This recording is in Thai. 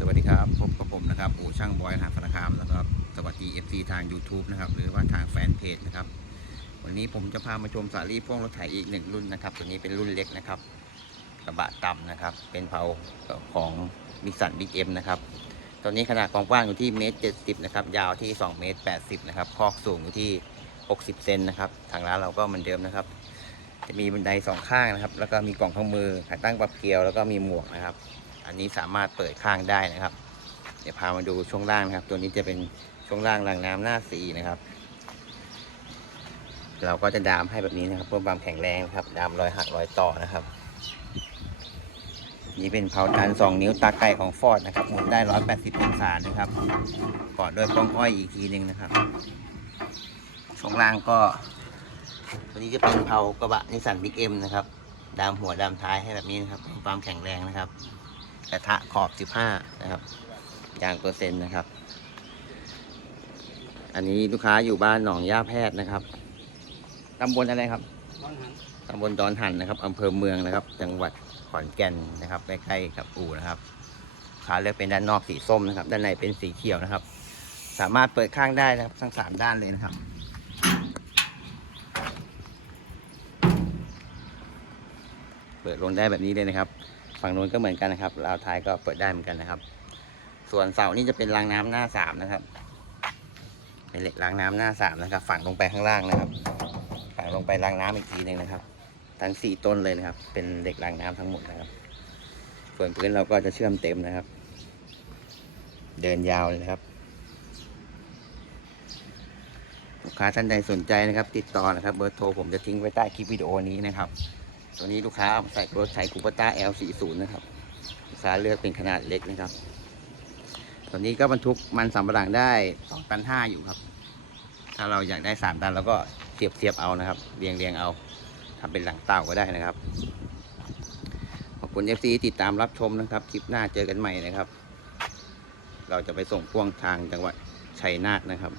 สวัสดีครับ พบกับผมนะครับอู่ช่างบอยหาดสารคามแล้วก็สวัสดี FC ทาง YouTube นะครับ หรือว่าทางแฟนเพจนะครับ วันนี้ผมจะพามาชมสาลี่พ่วงรถไถอีกหนึ่งรุ่นนะครับ ตัวนี้เป็นรุ่นเล็กนะครับ กระบะต่ำนะครับ เป็นเผาของมิสันบิ๊กเอ็มนะครับ ตอนนี้ขนาดความกว้างอยู่ที่เมตรเจ็ดสิบนะครับ ยาวที่2เมตรแปดสิบนะครับ คอกสูงอยู่ที่60เซนนะครับ ทางร้านเราก็เหมือนเดิมนะครับ จะมีบันไดสองข้างนะครับ แล้วก็มีกล่องข้างมือขาตั้งปรับเกลียว แล้วก็มีหมวกนะครับ อันนี้สามารถเปิดข้างได้นะครับ เดี๋ยวพามาดูช่วงล่างนะครับ ตัวนี้จะเป็นช่วงล่างรางน้ำหน้าสีนะครับ เราก็จะดามให้แบบนี้นะครับเพื่อความแข็งแรงนะครับ ดามรอยหักรอยต่อนะครับ นี่เป็นเผาตัน2นิ้วตาไก่ของฟอร์ดนะครับหมุนได้180องศานะครับกอดด้วยป้องอ้อยอีกทีหนึ่งนะครับ ช่วงล่างก็ ตัวนี้จะเป็นเผากระบะนิสสันบิ๊กเอ็มนะครับดามหัวดามท้ายให้แบบนี้นะครับเพื่อความแข็งแรงนะครับ กระทะขอบ 15 นะครับยางเปอร์เซ็นต์นะครับ อันนี้ลูกค้าอยู่บ้านหนองย่าแพทย์นะครับตำบลอะไรครับตำบลดอนหันนะครับอำเภอเมืองนะครับ จังหวัดขอนแก่นนะครับใกล้ๆกับอู่นะครับลูกค้าเลือกเป็นด้านนอกสีส้มนะครับ ด้านในเป็นสีเขียวนะครับ สามารถเปิดข้างได้นะครับ ทั้งสามด้านเลยนะครับ เปิดลงได้แบบนี้เลยนะครับ ฝั่งนู้นก็เหมือนกันนะครับราวท้ายก็เปิดได้เหมือนกันนะครับ ส่วนเสานี่จะเป็นรางน้ำหน้าสามนะครับเป็นเหล็กรางน้ำหน้าสามนะครับ ฝังลงไปข้างล่างนะครับฝังลงไปรางน้ำอีกทีหนึ่งนะครับ ทั้งสี่ต้นเลยนะครับ เป็นเหล็กรางน้ำทั้งหมดนะครับ ส่วนพื้นเราก็จะเชื่อมเต็มนะครับ เดินยาวเลยครับลูกค้าท่านใดสนใจนะครับ ติดต่อนะครับ เบอร์โทรผมจะทิ้งไว้ใต้คลิปวิดีโอนี้นะครับ ตัวนี้ลูกค้าใส่รถไถคูปต้า L40 นะครับลูกค้าเลือกเป็นขนาดเล็กนะครับ ตัวนี้ก็บรรทุกมันสำปะหลังได้2ตัน5อยู่ครับ ถ้าเราอยากได้3ตันเราก็เสียบเสียบเอานะครับ เรียงเรียงเอาทำเป็นหลังเต่าก็ได้นะครับ ขอบคุณ FC ติดตามรับชมนะครับ คลิปหน้าเจอกันใหม่นะครับ เราจะไปส่งพ่วงทางจังหวัดชัยนาทนะครับ